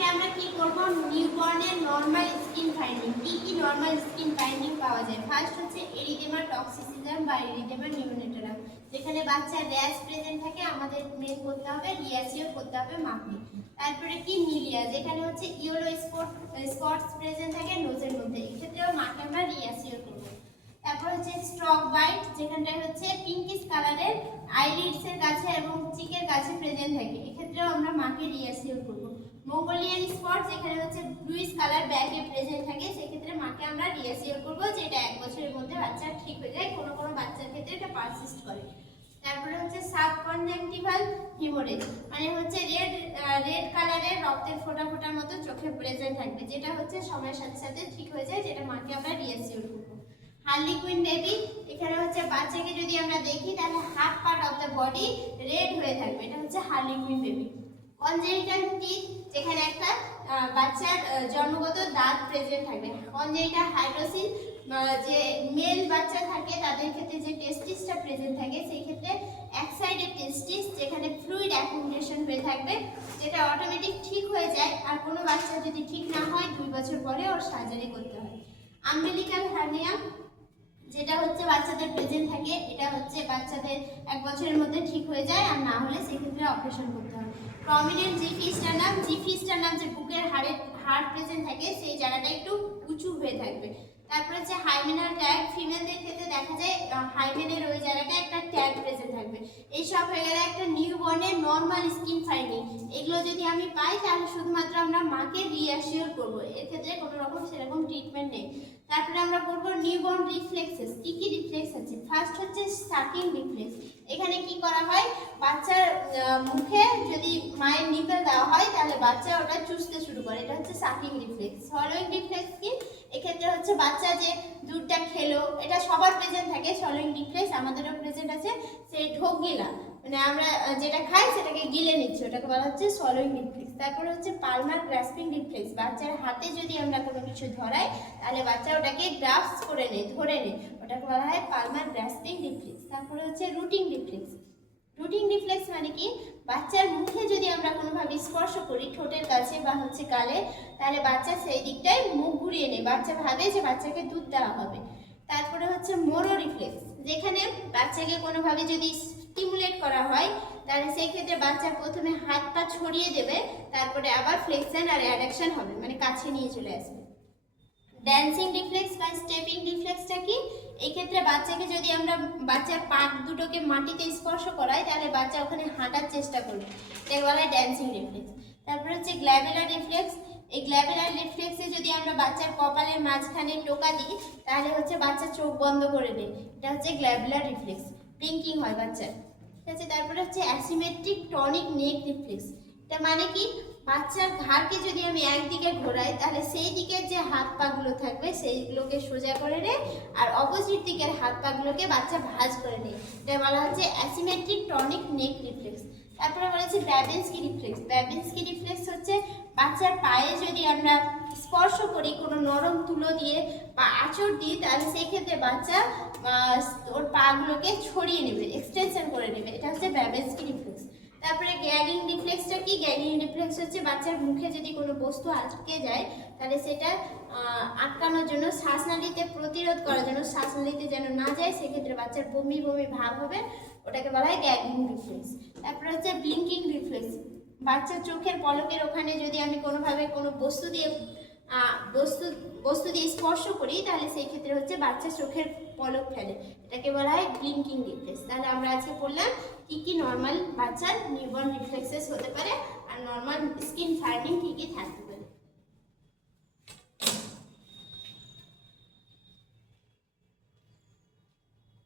আজকে আমরা কি করব নিউবর্নের নরমাল স্কিন ফাইন্ডিং। কি নরমাল স্কিন ফাইন্ডিং পাওয়া যায়? ফার্স্ট হচ্ছে এরিদেমা টক্সিসিজম বা এরিদেমা নিউনেটারাম, যেখানে বাচ্চার র্যাশ প্রেজেন্ট থাকে, আমাদের মেক করতে হবে, রিয়াসিওর করতে হবে মাকে। তারপরে কি মিলিয়া, যেখানে হচ্ছে ইয়েলো স্পটস প্রেজেন্ট থাকে নোজের মধ্যে, এক্ষেত্রেও মাকে আমরা রিয়াসিওর করব। তারপর হচ্ছে স্ট্রক বাইট, যেখানটায় হচ্ছে পিঙ্কিশ কালারের আইলিডস এর কাছে এবং চিকের কাছে প্রেজেন্ট থাকে, এক্ষেত্রেও আমরা মাকে রিয়াসিওর করব। মঙ্গোলিয়ান স্পট, যেখানে হচ্ছে ব্লুইশ কালার ব্যাকে প্রেজেন্ট থাকে, সেক্ষেত্রে মাকে আমরা রিয়াসিওর করব যে এটা 1 বছরের মধ্যে বাচ্চা ঠিক হয়ে যায়, কোনো কোনো বাচ্চার ক্ষেত্রে এটা পারসিস্ট করে। তারপরে হচ্ছে সাবকনজাংটিভাল হিমোরেজ, মানে হচ্ছে রেড কালারের রক্তের ফোঁটা ফোঁটার মতো চোখে প্রেজেন্ট থাকবে, যেটা হচ্ছে সময়ের সাথে সাথে ঠিক হয়ে যায়, যেটা মাকে আমরা রিয়াসিওর করব। হার্লিকুইন বেবি, এখানে হচ্ছে বাচ্চাকে যদি আমরা দেখি তাহলে half part of the body red হয়ে থাকবে, এটা হচ্ছে হার্লিকুইন বেবি। কনজেনিটাল টিথ, যেখানে একটা বাচ্চার জন্মগত দাঁত প্রেজেন্ট থাকবে। কনজেনিটাল হাইড্রোসিল, যে মেল বাচ্চা থাকে তাদের ক্ষেত্রে যে টেস্টিসটা প্রেজেন্ট থাকে, সেই ক্ষেত্রে এক সাইডে টেস্টিস, যেখানে ফ্লুইড অ্যাকুমুলেশন হয়ে থাকবে, যেটা অটোমেটিক ঠিক হয়ে যায়, আর কোনো বাচ্চা যদি ঠিক না হয় 2 বছর পরে ওর সার্জারি করতে হয়। আম্বিলিকাল হার্নিয়া, যেটা হচ্ছে বাচ্চাদের প্রেজেন্ট থাকে, এটা হচ্ছে বাচ্চাদের 1 বছরের মধ্যে ঠিক হয়ে যায়, আর না হলে সেক্ষেত্রে অপারেশন করতে হয়। প্রমিনেন্ট জিফিস্টারনাম, যে বুকের হাড় প্রেজেন্ট থাকে, সেই জায়গাটা একটু উঁচু হয়ে থাকবে। তারপর হচ্ছে হাইমেনাল ট্যাগ, ফিমেলদের ক্ষেত্রে দেখা যায় হাইমেনের ওই জায়গাটা একটা ট্যাগ প্রেজেন্ট থাকবে। এইসব হয়ে গেলে একটা নিউবর্নের নর্মাল স্কিন ফাইন্ডিং। এগুলো যদি আমি পাই তাহলে শুধুমাত্র আমরা মাকে রিঅ্যাসিওর করব, এর ক্ষেত্রে কোনো রকম সেরকম ট্রিটমেন্ট নেই। তারপরে আমরা করব নিউবর্ন রিফ্লেক্সেস। কি রিফ্লেক্স আছে? ফার্স্ট হচ্ছে সাকিং রিফ্লেক্স। এখানে কি করা হয়, বাচ্চার মুখে যদি মায়ের নিপেল দেওয়া হয় তাহলে বাচ্চা ওটা চুষতে শুরু করে, এটা হচ্ছে সাকিং রিফ্লেক্স। সলোয়িং রিফ্লেক্স কি? এক্ষেত্রে হচ্ছে বাচ্চা যে দুধটা খেলো, এটা সবার প্রেজেন্ট থাকে, সলোয়িং রিফ্লেক্স আমাদেরও প্রেজেন্ট আছে, সেই ঢোক গিলা, মানে আমরা যেটা খাই সেটাকে গিলে নিচ্ছি, ওটাকে বলা হচ্ছে সলোয়িং রিফ্লেক্স। তারপরে হচ্ছে পালমার গ্রাস্পিং রিফ্লেক্স, বাচ্চার হাতে যদি আমরা কোনো কিছু ধরাই তাহলে বাচ্চা ওটাকে গ্রাস্প করে নেয়, ধরে নেয়, ওটাকে বলা হয় পালমার গ্রাস্পিং রিফ্লেক্স। তারপরে হচ্ছে রুটিং রিফ্লেক্স। রুটিং রিফ্লেক্স মানে কি? বাচ্চার মুখে যদি আমরা কোনোভাবে স্পর্শ করি, ঠোঁটের কাছে বা হচ্ছে গালে, তাহলে বাচ্চা সেই দিকটায় মুখ ঘুরিয়ে নেয়, বাচ্চা ভাবে যে বাচ্চাকে দুধ দেওয়া হবে। তারপরে হচ্ছে মোনো রিফ্লেক্স, যেখানে বাচ্চাকে কোনোভাবে যদি স্টিমুলেট করা হয় তাহলে সেই ক্ষেত্রে বাচ্চা প্রথমে হাত পা ছড়িয়ে দেবে, তারপরে আবার ফ্লেক্সন আর অ্যাডাকশন হবে, মানে কাছে নিয়ে চলে আসবে। ড্যান্সিং রিফ্লেক্স বা স্টেপিং রিফ্লেক্সটা কি? এই ক্ষেত্রে বাচ্চাকে যদি আমরা বাচ্চার পা দুটোকে মাটিতে স্পর্শ করাই তাহলে বাচ্চা ওখানে হাঁটার চেষ্টা করবে, এটাকে বলা হয় ড্যান্সিং রিফ্লেক্স। তারপর হচ্ছে গ্ল্যাবেলার রিফ্লেক্স। এই গ্ল্যাবেলার রিফ্লেক্সে যদি আমরা বাচ্চার কপালের মাঝখানে টোকা দিই তাহলে হচ্ছে বাচ্চা চোখ বন্ধ করে দেয়, এটা হচ্ছে গ্ল্যাবেলার রিফ্লেক্স, ব্লিঙ্কিং হয় বাচ্চার, ঠিক আছে। তারপরে হচ্ছে অ্যাসিমেট্রিক টনিক নেক রিফ্লেক্স। এটা মানে কি? বাচ্চার ঘাড়কে যদি আমি একদিকে ঘোরাই তাহলে সেই দিকের যে হাত পাগুলো থাকবে সেইগুলোকে সোজা করে নেয়, আর অপোজিট দিকের হাত পাগুলোকে বাচ্চা ভাঁজ করে নেয়, এটা বলা হচ্ছে অ্যাসিমেট্রিক টনিক নেক রিফ্লেক্স। তারপরে বলেছে ব্যাবেন্সকি রিফ্লেক্স। ব্যাবেন্সকি রিফ্লেক্স হচ্ছে বাচ্চার পায়ে যদি আমরা স্পর্শ করি কোনো নরম তুলো দিয়ে বা আঁচড় দিই তাহলে সেই ক্ষেত্রে বাচ্চা ওর পাগুলোকে ছড়িয়ে নেবে, এক্সটেনশন করে নেবে, এটা হচ্ছে ব্যাবেন্সকি রিফ্লেক্স। তারপরে গ্যাগিং রিফ্লেক্সটা কি? গ্যাগিং রিফ্লেক্স হচ্ছে বাচ্চার মুখে যদি কোনো বস্তু আটকে যায় তাহলে সেটা আটকানোর জন্য, শ্বাসনালীতে প্রতিরোধ করার জন্য, শ্বাসনালীতে যেন না যায়, সেক্ষেত্রে বাচ্চার বমি বমি ভাব হবে, ওটাকে বলা হয় গ্যাগিং রিফ্লেক্স। তারপরে হচ্ছে ব্লিঙ্কিং রিফ্লেক্স। বাচ্চার চোখের পলকের ওখানে যদি আমি কোনোভাবে কোনো বস্তু দিয়ে স্পর্শ করি তাহলে সেই ক্ষেত্রে হচ্ছে বাচ্চা চোখের পলক ফেলে, এটাকে বলা হয় ব্লিঙ্কিং রিফ্লেক্স। তাহলে আমরা আজকে পড়লাম কি নর্মাল বাচ্চার নিউবর্ন রিফ্লেক্সেস হতে পারে আর নর্মাল স্কিন ফাইন্ডিং কি থাকতে পারে।